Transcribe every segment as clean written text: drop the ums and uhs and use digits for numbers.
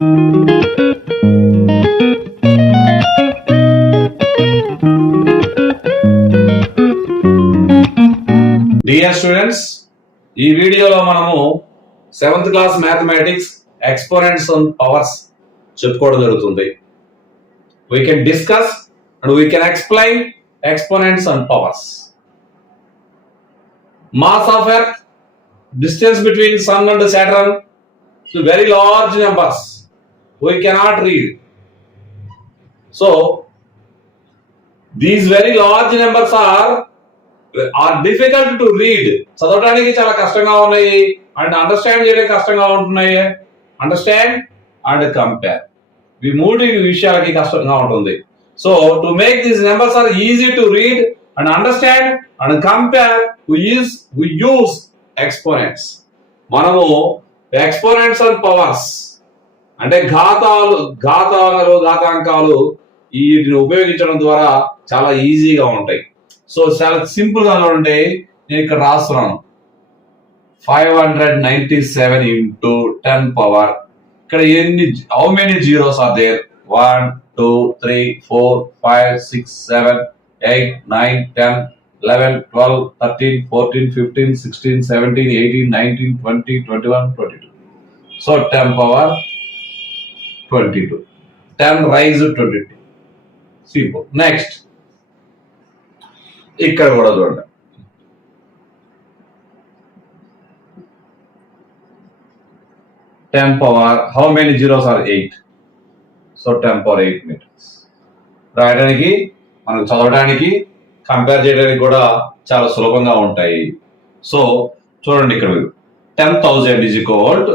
Dear students, ఈ వీడియోలో మనము 7th class mathematics exponents and powers చెప్పుకోవడం జరుగుతుంది. We can discuss and we can explain exponents and powers. Mass of Earth, distance between Sun and Saturn, so very large numbers. We cannot read. So these very large numbers are difficult to read. చదవడానికి చాలా కష్టంగా ఉన్నాయి and understand చేయడానికి కష్టంగా ఉంటున్నాయి. Understand and compare, ఈ మూడు విషయాలకి కష్టంగా ఉంటుంది. So to make these numbers are easy to read and understand and compare, we use exponents. మనము ఎక్స్పోనెంట్స్ అండ్ పవర్స్ అంటే ఘాతాంకాలు వీటిని ఉపయోగించడం ద్వారా చాలా ఈజీగా ఉంటాయి. సో చాలా సింపుల్ గా చూడండి, నేను ఇక్కడ రాస్తున్నాను 597 into 10 పవర్. ఇక్కడ ఎన్ని, how many zeros are there? 1 2 3 4 5 6 7 8 9 10 11 12 13 14 15 16 17 18 19 20 21 22. So 10 power 22, 10 raise 22. Simple. Next ఇక్కడ కూడా చూడండి, ten power, how many zeros are 8. So 10 power 8 metres. రాయడానికి, మనకు చదవడానికి, కంపేర్ చేయడానికి కూడా చాలా సులభంగా ఉంటాయి. సో చూడండి, ఇక్కడ మీరు 10,000 ఈజ్ ఈక్వల్ టు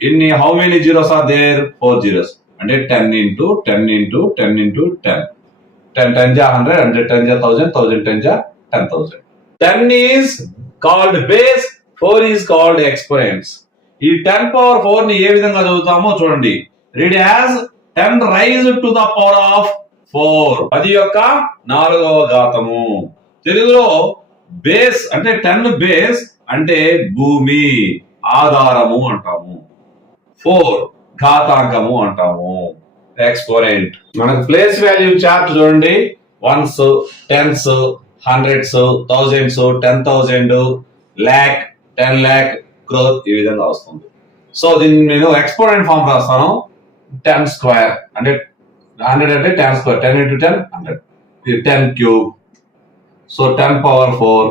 ఇన్ని, how many zeros are there? 4 zeros. అంటే 10 into 10 into 10 into 10. 10 times 100, 100 times 1000, 1000 times 10,000. 10 is called base, 4 is called exponents. ఈ 10 పవర్ 4 ని ఏ విధంగా చదువుతామో చూడండి. Read as 10 raise to the power of 4, 10 యొక్క 4వ ఘాతము. తెలుగులో బేస్ అంటే 10 బేస్ అంటే భూమి, ఆధారము అంటాము. 4 ఘాతాంకము అంటాము, ఎక్స్పోనెంట్. మనకు ప్లేస్ వాల్యూ చార్ట్ చూడండి, ones, tens, hundreds, thousands, 10,000, lakh, 10 lakh, growth, ఈ విధంగా వస్తుంది. సో దీన్ని నేను ఎక్స్పోనెంట్ ఫామ్ రాస్తాను. 10 స్క్వేర్ అంటే 100 అంటే 10 స్క్వేర్, 10 into 10 100. ఇది 10 cube. So 10 power 4,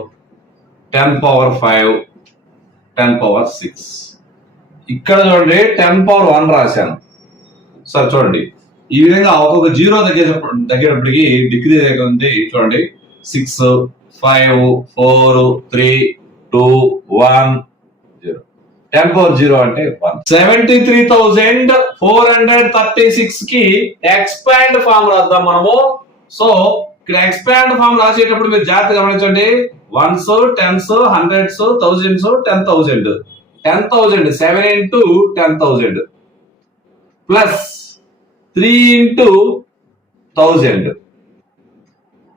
10 power 5, 10 power 6. ఇక్కడ చూడండి 10 పవర్ 1 రాశాను. సార్ చూడండి, ఈ విధంగా ఒక్కొక్క జీరో దగ్గరప్పటికి డిగ్రీ దగ్గర ఉంది. చూడండి 6 5 4 3 2 1 0. 10 పవర్ 0 అంటే 1. 73,436 కి ఎక్స్పాండ్ ఫామ్ రాద్దాం మనము. సో ఇక్కడ ఎక్స్పాండ్ ఫామ్ రాసేటప్పుడు మీరు జాగ్రత్తగా గమనించండి. Ones, tens, hundreds, thousands, 10,000. 10,000 7 into 10,000 plus 3 into 1000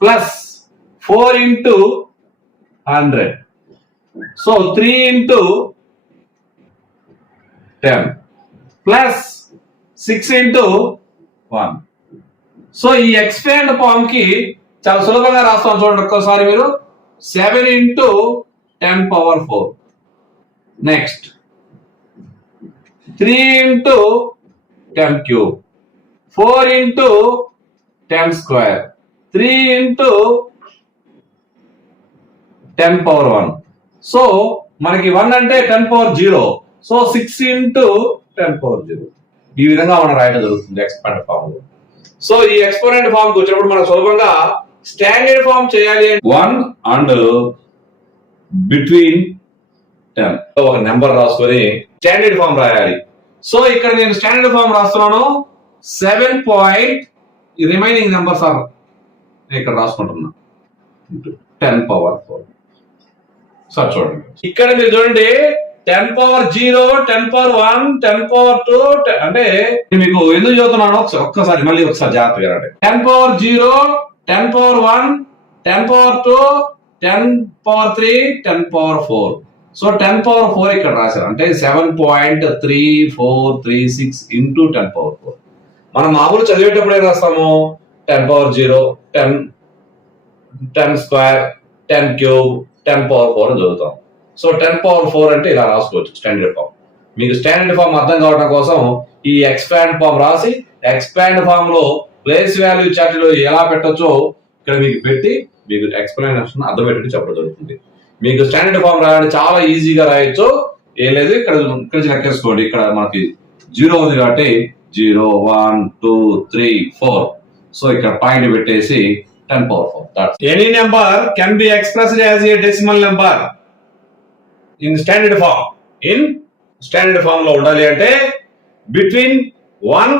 plus 4 into 100. So 3 into 10 plus 6 into 1. So ఈ ఎక్స్పాండ్ ఫామ్ కి చాలా సులభంగా రాస్తాం. చూడండి ఒక్కసారి మీరు, 7 into 10 power 4. Next 3 into 10 cube, 4 into 10 square, 3 into 10 power 1. So మనకి 1 అంటే 10 పవర్ 0. So 6 into 10 power 0. ఈ విధంగా మనం రాయడం జరుగుతుంది ఎక్స్పాండ్ ఫామ్ లో. సో ఈ ఎక్స్పోనెంట్ ఫామ్ కి వచ్చినప్పుడు మనం సులభంగా స్టాండర్డ్ ఫామ్ చేయాలి. 1 అండ్ బిట్వీన్ 10 ఒక నెంబర్ రాసుకొని స్టాండర్డ్ ఫామ్ రాయాలి. సో ఇక్కడ నేను స్టాండర్డ్ ఫామ్ రాస్తున్నాను. 7 పాయింట్, రిమైనింగ్ నెంబర్స్ ఆర్ ఇక్కడ రాసుకుంటున్నా 10 పవర్ 4. సార్ చూడండి, ఇక్కడ మీరు చూడండి 10 పవర్ 0, 10 పవర్ 1, 10 పవర్ 2. అంటే మీకు ఎందుకు చదువుతున్నాను ఒక్కసారి మళ్ళీ ఒకసారి జాగ్రత్తగా రండి. 10 power 0, 10 power 1, 10 power 2, 10 power 3, 10 power 4. So 10⁴ ఇక్కడ రాశారు అంటే 7.3436 ఇంటూ 10⁴. మనం మామూలు చదివేటప్పుడు ఏం రాస్తాము 10⁻0 10 స్క్వేర్ 10 క్యూబ్ 10⁴ చదువుతాం. సో 10⁴ అంటే ఇలా రాసుకోవచ్చు స్టాండర్డ్ ఫామ్. మీకు స్టాండర్డ్ ఫామ్ అర్థం కావడం కోసం ఈ ఎక్స్పాండ్ ఫామ్ రాసి ఎక్స్పాండ్ ఫామ్ లో ప్లేస్ వాల్యూ చార్ట్లో ఎలా పెట్టొచ్చో ఇక్కడ మీకు పెట్టి మీకు ఎక్స్ప్లెనేషన్ అర్థమయ్యేటట్టు చెప్పడం జరుగుతుంది. మీకు స్టాండర్డ్ ఫామ్ రాయడానికి చాలా ఈజీగా రాయొచ్చు. ఏం లేదు, ఇక్కడ లెక్కేసుకోండి. ఇక్కడ మనకి 0 ఉంది కాబట్టి 0 1 2 3 4. సో ఇక్కడ పాయింట్ పెట్టేసి 10⁴. Any number can be expressed as a decimal number in standard form. In standard form లో ఉండాలి అంటే బిట్వీన్ 1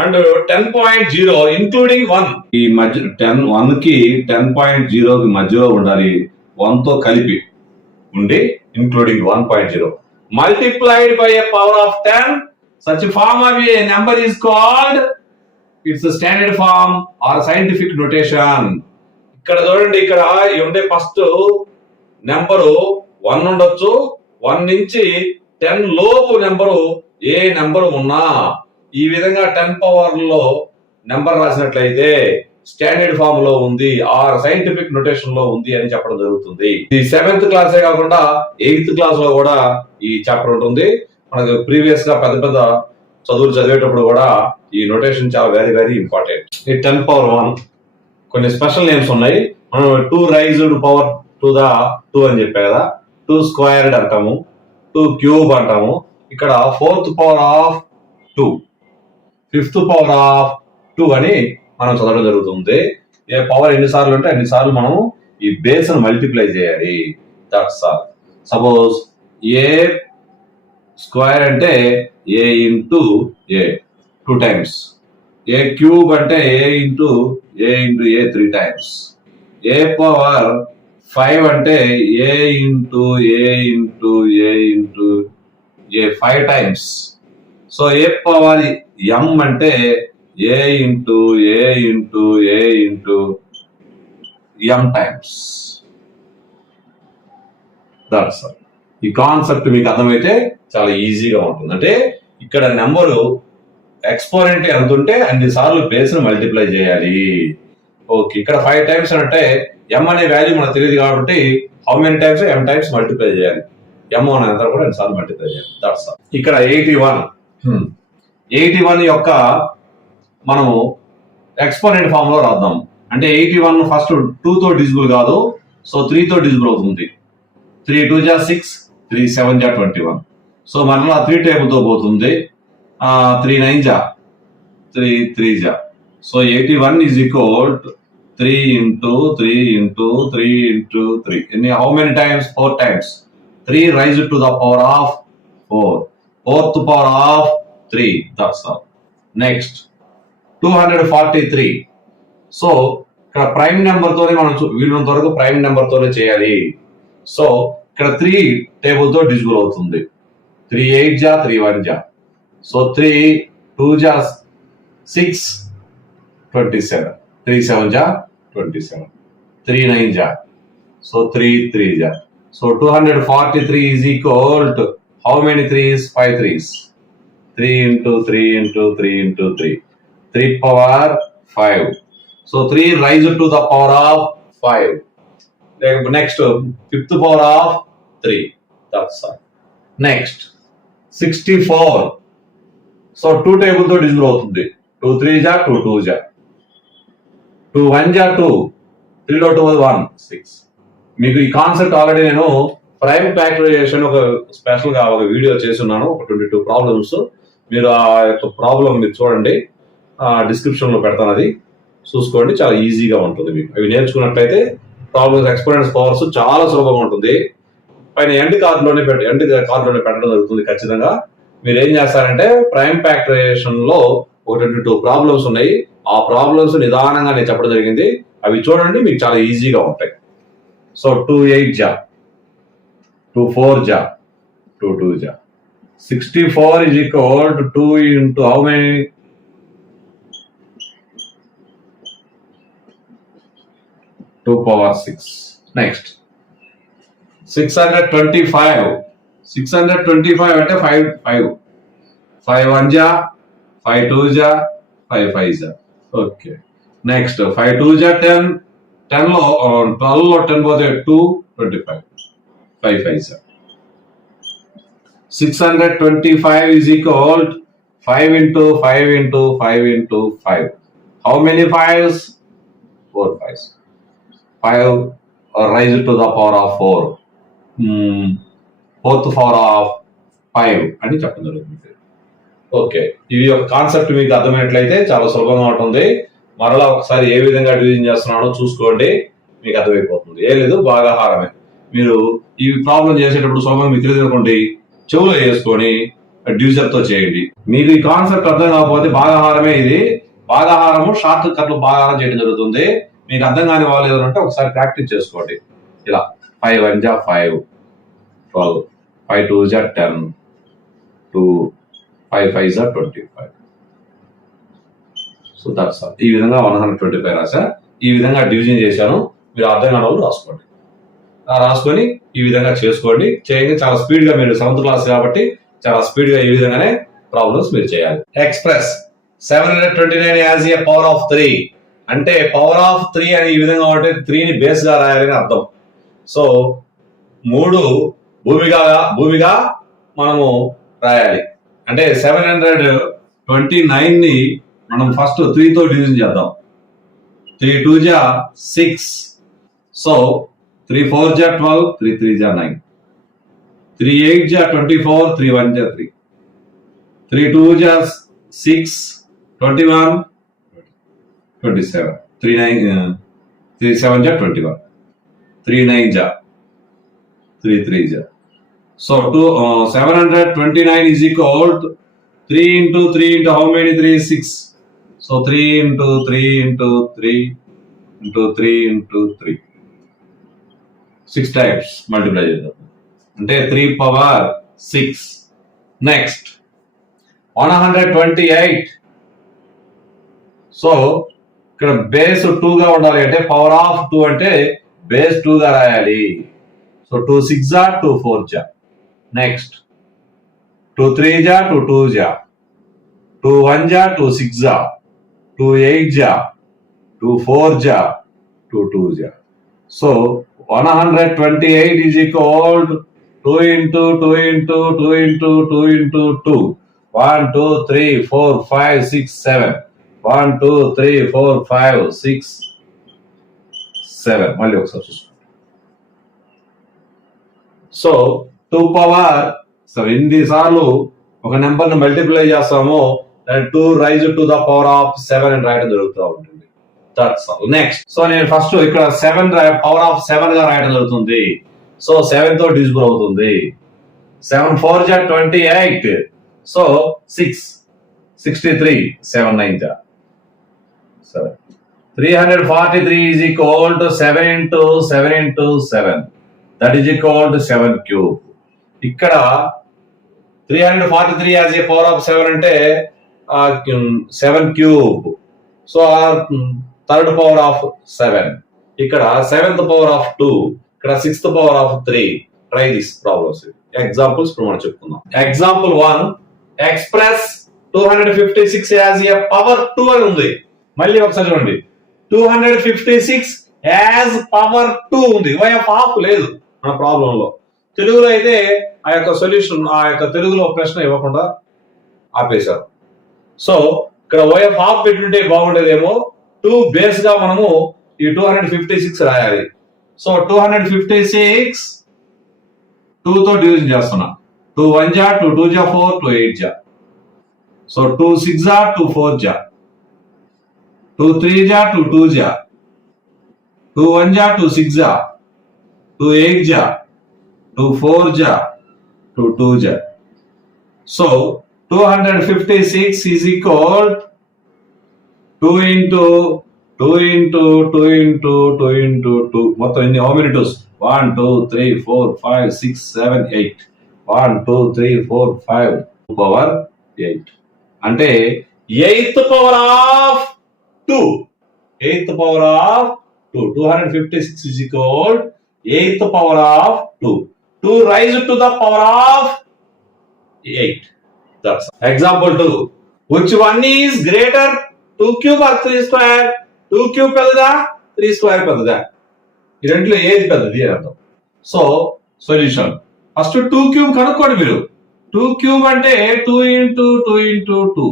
అండ్ 10.0 ఇంక్లూడింగ్ 1. ఈ మధ్య 1 కి 10.0 కి మధ్యలో ఉండాలి. 1 తో కలిపి ఉండి including 1.0 multiplied by a power of 10. Such a form of a number is called, it's a standard form or scientific notation. ఇక్కడ చూడండి, ఇక్కడ ఉండే ఫస్ట్ నెంబరు 1 ఉండొచ్చు. 1 నుంచి 10 లోపు నెంబరు ఏ నెంబరు ఉన్నా ఈ విధంగా 10 లో నెంబర్ రాసినట్లయితే స్టాండర్డ్ ఫామ్ లో ఉంది ఆర్ సైంటిఫిక్ నొటేషన్ లో ఉంది అని చెప్పడం జరుగుతుంది. ఈ 7th క్లాసే కాకుండా 8th క్లాస్ లో కూడా ఈ చాప్టర్ ఉంటుంది. మనకు ప్రీవియస్ గా పెద్ద పెద్ద చదువులు చదివేటప్పుడు కూడా ఈ నొటేషన్ చాలా వెరీ వెరీ ఇంపార్టెంట్. ఈ 10⁻1 కొన్ని స్పెషల్ నేమ్స్ ఉన్నాయి. మనం 2 raised power to the 2 అని చెప్పా కదా, 2 squared అంటాము, 2 cube అంటాము. ఇక్కడ 4th power of 2, 5th power of 2 అని మనం చదవడం జరుగుతుంది. ఏ పవర్ ఎన్నిసార్లు ఉంటే అన్నిసార్లు మనం ఈ బేస్ ను మల్టిప్లై చేయాలి. That's all. Suppose A square అంటే A into A 2 times, A cube అంటే A into A 3 times, A power 5 అంటే A into A 5 times. So A power M అంటే A into M times. That's all. ఈ concept మీకు అర్థమైతే చాలా ఈజీగా ఉంటుంది. అంటే ఇక్కడ నెంబరు ఎక్స్పోనెంట్ ఎంత ఉంటే అన్ని సార్లు బేస్ ను మల్టిప్లై చేయాలి. ఓకే, ఇక్కడ 5 times అంటే ఎం అనే వాల్యూ మనకు తెలియదు కాబట్టి how many times m times multiply చేయాలి. ఎం అనేది కూడా అన్ని సార్లు మల్టిప్లై చేయాలి. That's all. ఇక్కడ 81 యొక్క మనము ఎక్స్పోనెంట్ ఫామ్ లో రాద్దాం. అంటే 81 ఫస్ట్ 2 తో డిజిబుల్ కాదు, సో 3 తో డిజిబుల్ అవుతుంది. 3 2 జా 6, 3 7 జా 21. సో మళ్ళీ 3 టేబుల్ తో పోతుంది. 3 9 జా 3 జా. So 81 is equal 3 into 3 into 3 into 3. ఎన్ని how many times? 4 times. 3 raise to the power of 4, 4th power of 3. That's all. Next 243. So ఇక్కడ ప్రైమ్ నెంబర్ తోనే మనం వీళ్ళంత వరకు ప్రైమ్ నెంబర్ తోనే చేయాలి. సో ఇక్కడ 3 టేబుల్ తో డిజిబుల్ అవుతుంది. 3 8 జా 3 1 జా. సో 3 2 జా 6 27, 3 7 జా 27, 3 9 జా. సో 3 3 జా. So 243 is equal to how many 3s? 5 3s. 3 into 3 into 3 into 3. 3 power 5. So 3 rise to the power of 5. Next 5th power of 3. That's all. Next 64. So 2 table to divisible అవుతుంది. 2 3 జా 2 2 జా. 2 1 జా 2, 3 లో 2 1 6. మీకు ఈ కాన్సెప్ట్ ఆల్రెడీ నేను prime factorisation ఒక special గా ఒక వీడియో చేస్తున్నాను. ఒక 22 ప్రాబ్లమ్స్. మీరు ఆ యొక్క ప్రాబ్లం మీరు చూడండి, డిస్క్రిప్షన్ లో పెడతాను, అది చూసుకోండి. చాలా ఈజీగా ఉంటుంది. మీకు అవి నేర్చుకున్నట్లయితే ప్రాబ్లమ్స్ ఎక్స్పోనెంట్స్ పవర్స్ చాలా సులభంగా ఉంటుంది. పైన ఎండ్ కార్డులోనే పెట్టడం జరుగుతుంది. ఖచ్చితంగా మీరు ఏం చేస్తారంటే ప్రైమ్ ఫ్యాక్టరైజేషన్ లో ఒక 22 ప్రాబ్లమ్స్ ఉన్నాయి. ఆ ప్రాబ్లమ్స్ నిదానంగా నేను చెప్పడం జరిగింది. అవి చూడండి, మీకు చాలా ఈజీగా ఉంటాయి. సో 2 8 జా 2 4 జా 2 2 జా. 64 is equal to 2 into how many? 2 power 6. Next 625. 625 అంటే 5 1 జా 5 2 జా 5 5 జా. ఓకే, నెక్స్ట్ 5 2 జా 10, 10 లో 12 లో 10 పోతే 2 25 5 5 జా. 625 is equal 5 into 5 into 5 into 5. How many 5s? 4 5s. 5 raised to the power of 4. Fourth power of 5 అని చెప్పడం జరుగుతుంది. ఓకే, ఇవి ఒక కాన్సెప్ట్ మీకు అర్థమైనట్లయితే చాలా సులభంగా ఉంటుంది. మరలా ఒకసారి ఏ విధంగా డివిజన్ చేస్తున్నానో చూసుకోండి, మీకు అర్థమైపోతుంది. ఏ లేదు, భాగాహారమే. మీరు ఈ ప్రాబ్లం చేసేటప్పుడు సులభంగా మీకు తెలియదుకోండి, చెవులో వేసుకొని డివిజన్ తో చేయండి. మీకు ఈ కాన్సెప్ట్ అర్థం కాకపోతే భాగాహారమే ఇది. భాగాహారము షార్ట్ కట్ లో భాగాహారం చేయడం జరుగుతుంది. మీకు అర్థం కాని వాళ్ళు ఏదంటే ఒకసారి ప్రాక్టీస్ చేసుకోండి. ఇలా 5 1 జా 5 12, 5 2 జా 10, 2 5 5 జా 25. So that's all. ఈ విధంగా 125 రాసా. ఈ విధంగా డివిజన్ చేశాను. మీరు అర్థం కాని వాళ్ళు రాసుకోండి. రాసుకొని ఈ విధంగా చేసుకోండి. చేయండి, చాలా స్పీడ్ గా. మీరు 7th క్లాస్ కాబట్టి చాలా స్పీడ్ గా ఈ విధంగానే ప్రాబ్లమ్స్ మీరు చేయాలి. Express 729 as a power of 3 అంటే పవర్ ఆఫ్ 3 అని ఈ విధంగా ఉంటే 3ని బేస్ గా రాయాలని అర్థం. సో 3 భూమిగా మనము రాయాలి. అంటే 729 ని మనం ఫస్ట్ 3 తో డివిజన్ చేద్దాం. 3 2 జా 6. సో 3 4 జా 12, 3 3 జా 9, 3 8 జా 24, 3 1 జా 3, 3 2 జా 6, 21 27, 3 7 జా 21, 3 9 జా 3 3 జా. So 729 is equal to 3 into 3 into how many 3 6. So 3 into 3 into 3 into 3 into 3. 6 times multiply చేద్దాం అంటే 3 power 6. నెక్స్ట్ 128. సో ఇక్కడ బేస్ 2 గా ఉండాలి అంటే పవర్ ఆఫ్ 2 అంటే బేస్ 2 గా రాయాలి. సో 2 6 జా 2 4 జా. నెక్స్ట్ 2 3 జా 2 2 జా, 2 1 జా 2 6 జా, 2 8 జా 2 4 జా, 2 2 జా. So 128 is equal to 2 into 2 into 2 into 2 into 2. 1 2 3 4 5 6 7. 1 2 3 4 5 6 7. మళ్ళీ ఒకసారి చూసుకోండి. సో 2 పవర్, సో ఎన్ని సార్లు ఒక నెంబర్ ని మల్టిప్లై చేస్తామో దాన్ని 2 raise to the power of 7 అని రాయడం జరుగుతూ ఉంటుంది. That's all. నెక్స్ట్, సో నేను ఫస్ట్ ఇక్కడ 7 పవర్ ఆఫ్ 7 గా రాయడం జరుగుతుంది. సో 7 తో డివిజిబుల్ అవుతుంది. 7 4 జా 28. సో 6 63, 7 9 జా 7. 343 is equal to 7 into 7 into 7. That is equal to 7 cube. ఇక్కడ 343 as a power of 7 అంటే 7 cube. So third power of 7. ఇక్కడ 7th పవర్ ఆఫ్ 2. ఇక్కడ 6th power of 3. Try this problems. Examples ఇప్పుడు మనం చెప్పుకుందాం. Example 1, express 256 as a power 2 అని ఉంది. మళ్ళీ ఒకసారి చూడండి, 256 యాజ్ పవర్ 2 ఉంది. వై ఆఫ్ హాఫ్ లేదు మన ప్రాబ్లం లో. తెలుగులో అయితే ఆ యొక్క సొల్యూషన్, ఆ యొక్క తెలుగులో ప్రశ్న ఇవ్వకుండా ఆపేశారు. సో ఇక్కడ వై ఆఫ్ హాఫ్ పెట్టుంటే బాగుండేదేమో. 2 బేస్ గా మనము ఈ 256 రాయాలి. సో 256 2 తో డివిజన్ చేస్తున్నా. 2 1 జా 2 2 జా 4, 2 8 జా. సో 2 6 జా 2 4 జా, 2 3 జా 2 2 జా, 2 1 జా 2 6 జా, 2 8 జా, 2 4 జా, 2 2 జా. So 256 is equal 2 into 2 into 2 into 2 into 2. మొత్తం ఎన్ని, how many 2s? 1 2 3 4 5 6 7 8. 1 2 3 4 5 2 power 8 అంటే 8th power of 2. 8th power of 2. 256 is equal 8th power of 2. 2 raised to the power of 8. That's example 2. Which one is greater, 2 cube or 3 square? 2 cube పెద్దదా 3 square పెద్దదా? ఈ రెంట్లో ఏది పెద్దది అని అర్థం. So solution first 2 cube కనుక్కోండి మీరు. 2 cube అంటే 2 into 2 into 2.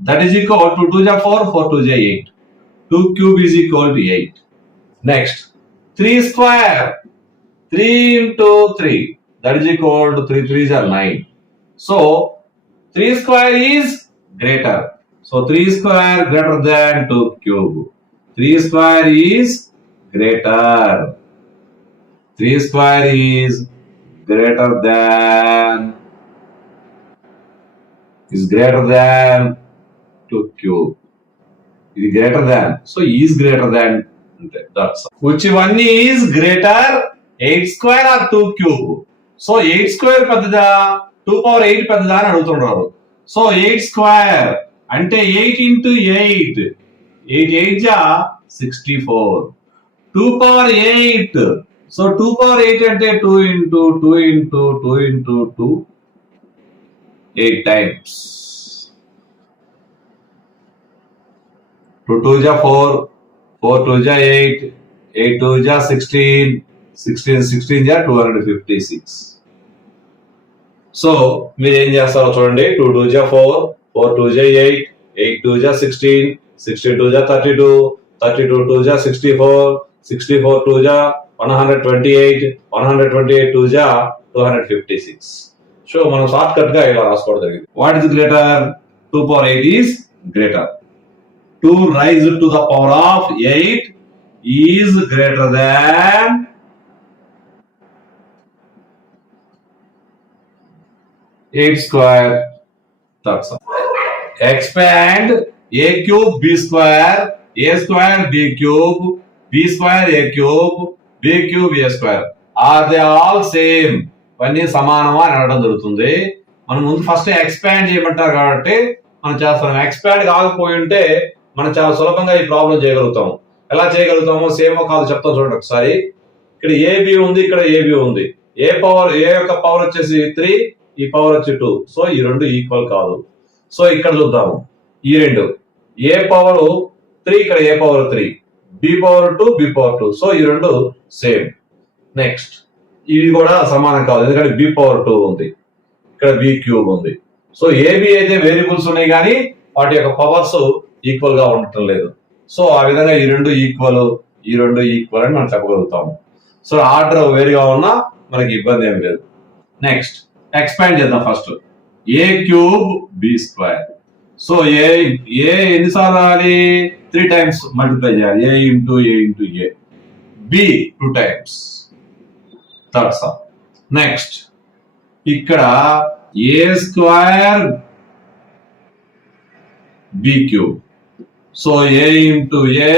That is equal to 2 ja 4, 4 2 ja 8. 2 cube is equal to 8. Next, 3 square. 3 into 3. That is equal to 3 3s are 9. So 3 square is greater. So 3 square greater than 2 cube. 3 square is greater. 3 square is greater than 2 cube. Is greater than. So is greater than. That's which one is greater, 8 square or 2 cube? So 8 square పెద్దదా 2 power 8 పెద్దదా అని అడుగుతున్నారు. So 8 square అంటే 8 into 8. 8 8 ja 64. 2 power 8. So 2 power 8 అంటే 2 into 2 into 2 into 2. 8 times. 2 2 ja 4. 4 2 ja 8. 8 2 ja 16. 16 ja 256. So మీరు ఏం చేస్తారో చూడండి. 2 2 ja 4. 4 2 ja 8. 8 2 ja 16. 16 2 ja 32. 32 2 ja 64. 64 2 ja 128. 128 2 ja 256. So మనం షార్ట్ కట్ గా ఇలా రాసుకోవడం జరిగింది. What is greater? 2 power 8 is greater. 2 raised to the power of 8 is greater than 8 square. That's all. Expand a cube b square, a square b cube, b square a cube, b cube a square. Are they all same? ఇవన్నీ సమానమా అని అడగడం జరుగుతుంది. మనం ముందు first expand చేయమంటారు కాబట్టి మనం చేస్తాం. ఎక్స్పాండ్ కాకపోయి ఉంటే మనం చాలా సులభంగా ఈ ప్రాబ్లం చేయగలుగుతాము. ఎలా చేయగలుగుతామో సేమో కాదు చెప్తాం చూడండి ఒకసారి. ఇక్కడ ఏబి ఉంది, ఇక్కడ ఏబి ఉంది. ఏ యొక్క పవర్ వచ్చేసి 3, ఈ పవర్ వచ్చి 2. సో ఈ రెండు ఈక్వల్ కాదు. సో ఇక్కడ చూద్దాము. ఈ రెండు ఏ పవర్ 3, ఇక్కడ A power 3, B power 2, B power 2. So ఈ రెండు సేమ్. నెక్స్ట్ ఇది కూడా సమానం కాదు, ఎందుకంటే బి పవర్ 2 ఉంది, ఇక్కడ బి క్యూబ్ ఉంది. సో ఏబి అయితే వేరియబుల్స్ ఉన్నాయి కానీ వాటి యొక్క పవర్స్ ఈక్వల్ గా ఉండటం లేదు. సో ఆ విధంగా ఈ రెండు ఈక్వల్, ఈ రెండు ఈక్వల్ అని మనం చెప్పగలుగుతాము. సో ఆర్డర్ వేరుగా ఉన్నా మనకి ఇబ్బంది ఏమి లేదు. నెక్స్ట్ ఎక్స్పాండ్ చేద్దాం. First A cube B square. So A ఎన్నిసార్లు రాయాలి? 3 times మల్టిప్లై చేయాలి. A into A, B 2 times. That's all. Next ఇక్కడ A square B cube. So A into A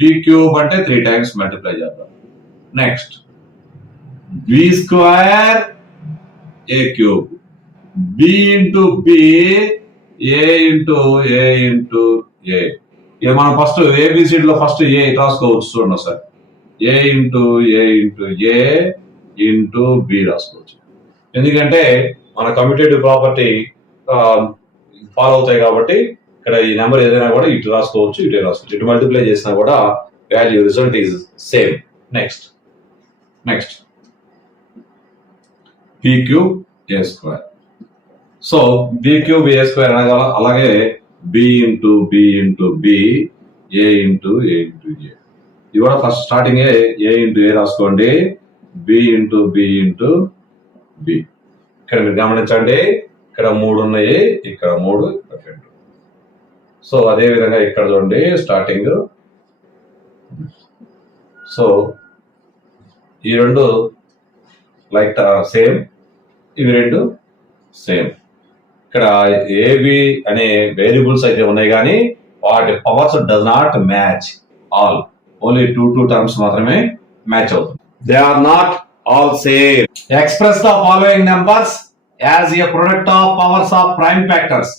B cube అంటే 3 times మల్టిప్లై చేద్దాం. Next B square A cube, B into B A into A into A. ఇక మనం first ఏబిసిడ్ లో first A రాసుకోవచ్చు. చూడండి sir, A into A into A into B రాసుకోవచ్చు. ఎందుకంటే మన కమ్యూటేటివ్ ప్రాపర్టీ ఫాలో అవుతాయి కాబట్టి ఇక్కడ ఈ నెంబర్ ఏదైనా కూడా ఇటు రాసుకోవచ్చు, ఇటు రాసుకోవచ్చు. ఇటు మల్టిప్లై చేసినా కూడా value result is same. Next B cube A square. So B cube A square అనగా అలాగే B into B into B A into A into A. ఇది కూడా first starting A into A రాసుకోండి, B into B into B. ఇక్కడ మీరు గమనించండి, ఇక్కడ 3 ఉన్నాయి, ఇక్కడ 3, ఇక్కడ 2. సో అదే విధంగా ఇక్కడ చూడండి స్టార్టింగ్. సో ఈ రెండు లైక్ సేమ్, ఇవి రెండు సేమ్. ఇక్కడ ఏబి అనే వేరియబుల్స్ అయితే ఉన్నాయి కానీ వాటి powers does not match all. Only 2 terms మాత్రమే మ్యాచ్ అవుతుంది. They are not all same. Express the following numbers as a product of powers of prime factors.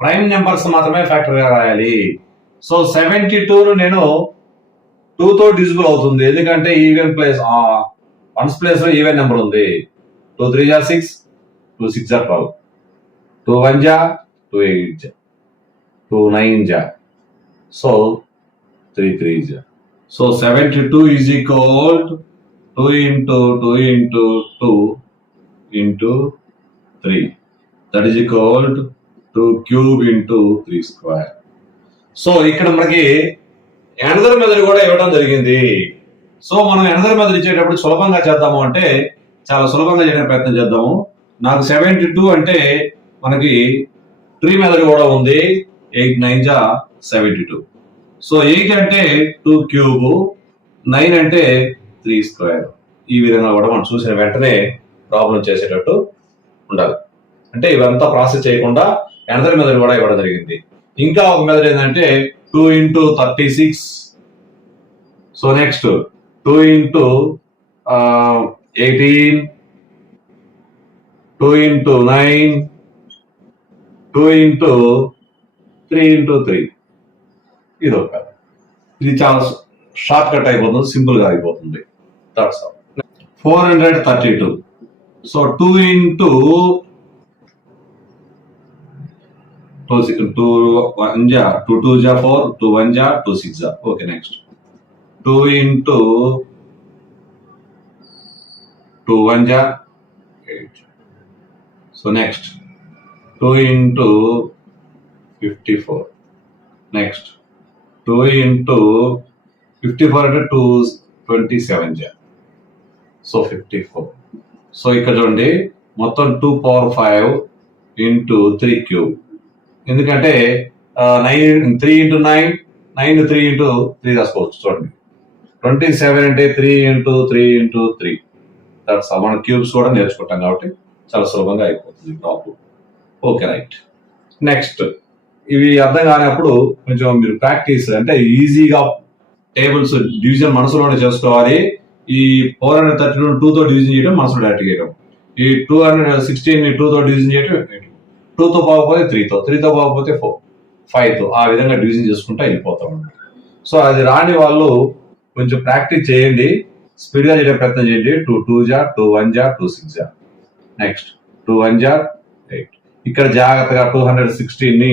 Prime numbers మాత్రమే ఫ్యాక్టర్ గా రాయాలి. సో 72 నేను 2 తో డివిజిబుల్ అవుతుంది, ఎందుకంటే ఈవెన్ ప్లేస్ వన్స్ ప్లేస్ లో ఈవెన్ నెంబర్ ఉంది. 2 3 జా 6, 2 6 జా 12, 2 1 జా 2 8 జా, 2 9 జా, సో 3 3 జా. So 72 is equal 2 into 2 into 2 into 3. That is equal to 2 cube into 3 square. So ఇక్కడ మనకి ఎనదర్ మెథడ్ కూడా ఇవ్వడం జరిగింది. సో మనం ఎనదర్ మెథడ్ ఇచ్చేటప్పుడు సులభంగా చేద్దాము అంటే చాలా సులభంగా చేయడానికి ప్రయత్నం చేద్దాము. నాకు 72 అంటే మనకి 3 మెథడ్ కూడా ఉంది. 8 9 జా 72. సో 8 అంటే 2 క్యూబ్, 9 అంటే 3 స్క్వేర్. ఈ విధంగా కూడా మనం చూసిన వెంటనే ప్రాబ్లం చేసేటట్టు ఉండాలి. అంటే ఇవంతా ప్రాసెస్ చేయకుండా ఎనదర్ మెథడ్ కూడా ఇవ్వడం జరిగింది. ఇంకా ఒక మెథడ్ ఏంటంటే 2 into 36. So next 2 into 18, 2 into 9, 2 into 3 into 3. ఇది చాలా షార్ట్ కట్ అయిపోతుంది, సింపుల్ గా అయిపోతుంది. 432. సో 2 into 2 1 జా 2 2 జా 4, 2 1 జా 2 6 జా. ఓకే, నెక్స్ట్ 2 into 2 1 జా 8. So next 2 into 54. Next 2 into 54 అంటే 2 27 జా, సో 54. సో ఇక్కడ చూడండి మొత్తం 2 power 5 into 3 క్యూబ్. ఎందుకంటే 3 into 9, 9 3 into 3 రాసుకోవచ్చు. చూడండి 27 అంటే 3 into 3 into 3. దట్స్ మనం క్యూబ్స్ కూడా నేర్చుకుంటాం కాబట్టి చాలా సులభంగా అయిపోతుంది ప్రాబ్లం. Okay, right. నెక్స్ట్ ఇవి అర్థం కానప్పుడు కొంచెం మీరు ప్రాక్టీస్ అంటే ఈజీగా టేబుల్స్ డివిజన్ మనసులోనే చేసుకోవాలి. ఈ 432 2 తో డివిజన్ చేయడం మనసులో డైరెక్ట్ చేయడం, ఈ 216 ని 2 తో డివిజన్ చేయడం, 2 తో పోకపోతే 3 తో, 3 తో పోకపోతే 4 5 తో, ఆ విధంగా డివిజన్ చేసుకుంటా వెళ్ళిపోతాం. సో అది రాని వాళ్ళు కొంచెం ప్రాక్టీస్ చేయండి, స్పీడ్ గా చేయడం ప్రయత్నం చేయండి. 2 2 జా 2 1 జా 2 6 జా. నెక్స్ట్ 2 1 జా 8. ఇక్కడ జాగ్రత్తగా 216 ని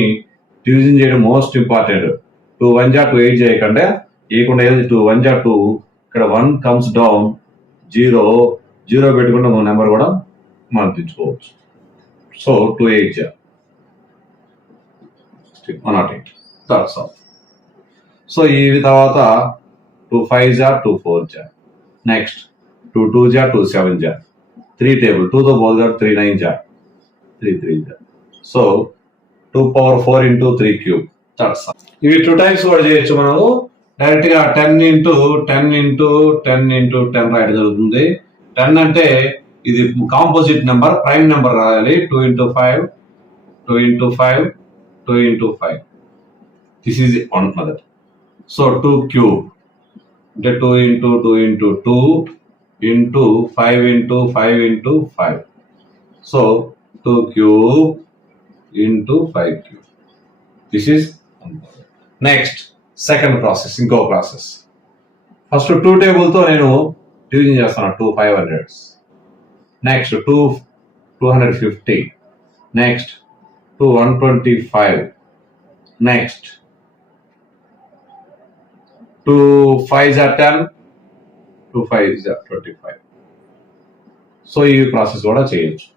డివిజన్ చేయడం మోస్ట్ ఇంపార్టెంట్. 2 1 జా 2 8 చేయకుండా 2 1 జా 2, ఇక్కడ 1 కమ్స్ డౌన్, 0 పెట్టుకుంటే నెంబర్ కూడా మనం తెచ్చుకోవచ్చు. సో 2 8 జా 108. That's all. సో ఈ తర్వాత 2 5 జా 2 4 జా. నెక్స్ట్ 2 2 జా 2 7 జా. 3 టేబుల్ 2 తో పోదు 3 9 జా 3 3 జా. So 2 power 4 into 3 cube. That's all. ఇవి 2 టైమ్స్ కూడా చేయొచ్చు. మనము డైరెక్ట్ గా 10 into 10 into 10 into 10 రాయడం జరుగుతుంది. 10 అంటే ఇది కాంపోజిట్ నెంబర్, ప్రైమ్ నెంబర్ రాయాలి. 2 into 5, 2 into 5, 2 into 5. This is one method. So 2 cube అంటే 2 into 2 into 2 into 5 into 5 into 5. So 2 cube into 5 cube. This is next second process. ఇంకో process, first 2 table తో నేను division చేస్తాను. 2 500s. Next 2 250. Next 2 125. Next 2 5s are 10, 2 5s are 25. So ఈ process కూడా చేయొచ్చు.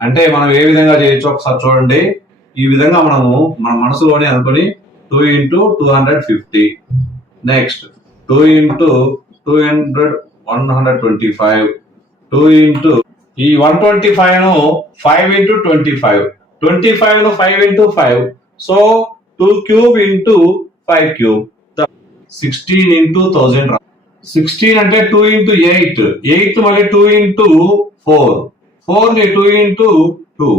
అంటే మనం ఏ విధంగా చేయొచ్చు ఒకసారి చూడండి. ఈ విధంగా మనము మన మనసులోనే అనుకుని 2 into 250. Next 2 into 200 125. 2 into ఈ 125 ను 5 into 25. 25 ను 5 into 5. So 2 cube into 5 cube. 16 into 1000. 16 అంటే 2 into 8. 8 మళ్ళీ 2 into 4. 4 ని 2 into 2.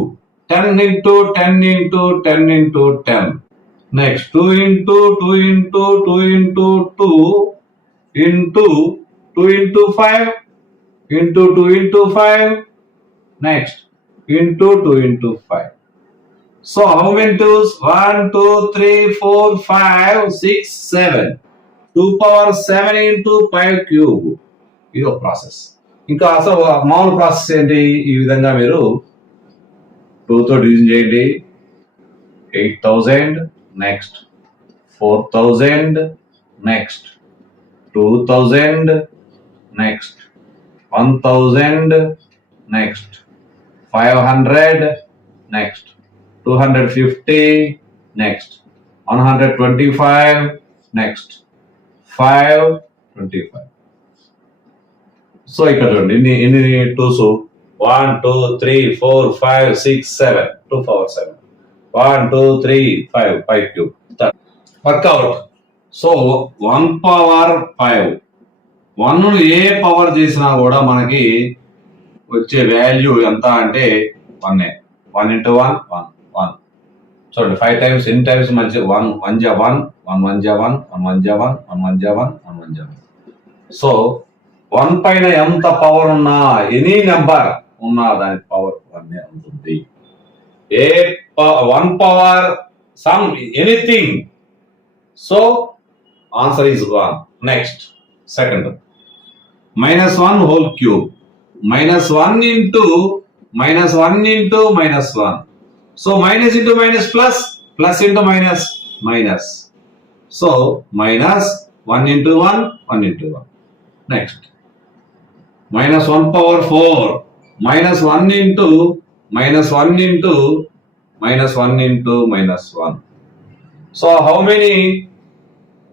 10 into 10 into 10 into 10. Next 2 into 2 into 2 into 2 into 2 into 5 into 2 into 5. Next into 2 into 5. So how many twos? 1 2 3 4 5 6 7. 2 power 7 into 5 cube. ఇది ఒక process. ఇంకా అసలు మామూలు process ఏంటి? ఈ విధంగా మీరు 2తో డివిజన్ చేయండి. 8,000 next 4,000 next 2,000 next 1,000 next 500 next 250 next 125 next 525. So ఇక్కడ చూడండి ఎన్ని 2s 1 2 3 4 5 6 7 2 power 7 1 2 3 5 5 cube work out. So 1 power 5 1 ఏ పవర్ చేసినా కూడా మనకి వచ్చే వాల్యూ ఎంత అంటే 1 1 into 1 1 1. చూడండి 5 times ఎన్ని టైమ్స్ మంచి 1 1 జా 1 1 1 జా 1 1 1 జా 1 1 1 జా 1 1 1 జా 1. సో 1 పైన ఎంత పవర్ ఉన్నా ఎనీ నెంబర్ ఉన్నా దానికి పవర్ 1 ఉంటుంది. ఏ 1 power some anything. So answer is 1. Next second -1 whole cube -1 into -1. So minus into minus plus, plus into minus minus. So minus 1 into 1, 1 into 1. Next minus 1 power 4 minus 1 into minus 1 into minus 1 into minus 1. So how many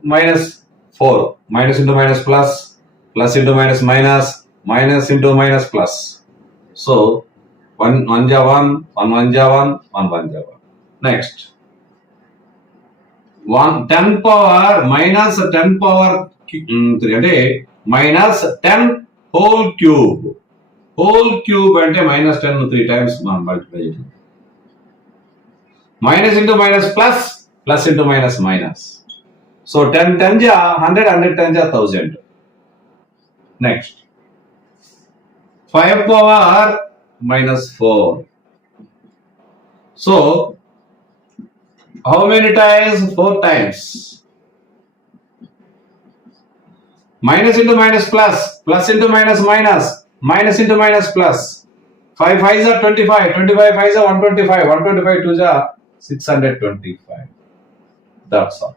minus 4? Minus into minus plus, plus into minus minus, minus into minus plus. So 1 1 ja 1 1 1 ja 1 1 1 ja 1. Next 10 power minus 10 power 3 అంటే minus 10 whole cube. Whole cube అంటే minus 10 3 times మనం multiply చేయాలి. Minus into minus plus, plus into minus minus. So 10 10 ja 100 100 10 ja 1000. Next 5 power minus 4. So how many times? 4 times. Minus into minus plus, plus into minus minus, minus into minus plus. 5 5s are 25, 25 5s are 125, 125 2s are 625. That's all.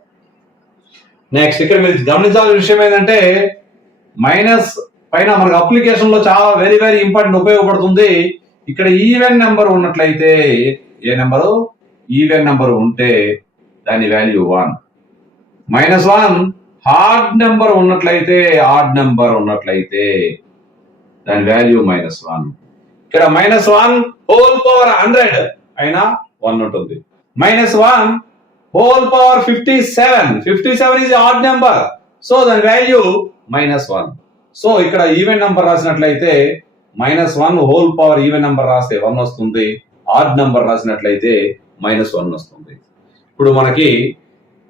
Next ఇక్కడ మీరు గమనించాల్సిన విషయం ఏంటంటే minus పైన మనకు application లో చాలా very very important ఉపయోగపడుతుంది. ఇక్కడ ఈవెన్ నెంబర్ ఉన్నట్లయితే ఏ నెంబరు? ఈవెన్ నెంబర్ ఉంటే దాని వాల్యూ 1. -1 హార్డ్ నెంబర్ ఉన్నట్లయితే దాని వాల్యూ -1. ఇక్కడ -1 హోల్ పవర్ 100 అయినా 1 ఉంటుంది. -1 whole power 57 is odd number, so the value -1. So ఇక్కడ ఈవెన్ నంబర్ రాసినట్లయితే -1 హోల్ పవర్ ఈవెన్ నంబర్ రాస్తే 1 వస్తుంది, ఆడ్ నంబర్ రాసినట్లయితే -1 వస్తుంది. ఇప్పుడు మనకి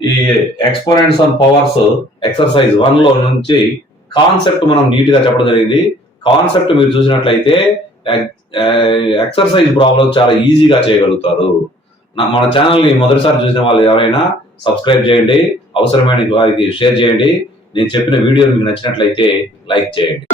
ఈ ఎక్స్పోనెంట్స్ ఆన్ పవర్స్ ఎక్సర్సైజ్ 1 లో నుంచి కాన్సెప్ట్ మనం నీట్ గా చెప్పడం జరిగింది. కాన్సెప్ట్ మీరు చూసినట్లయితే ఎక్సర్సైజ్ ప్రాబ్లం చాలా ఈజీగా చేయగలుగుతారు. మన ఛానల్ ని మొదటిసారి చూసిన వాళ్ళు ఎవరైనా సబ్స్క్రైబ్ చేయండి, అవసరమైన వారికి షేర్ చేయండి. నేను చెప్పిన వీడియో మీకు నచ్చినట్లయితే లైక్ చేయండి.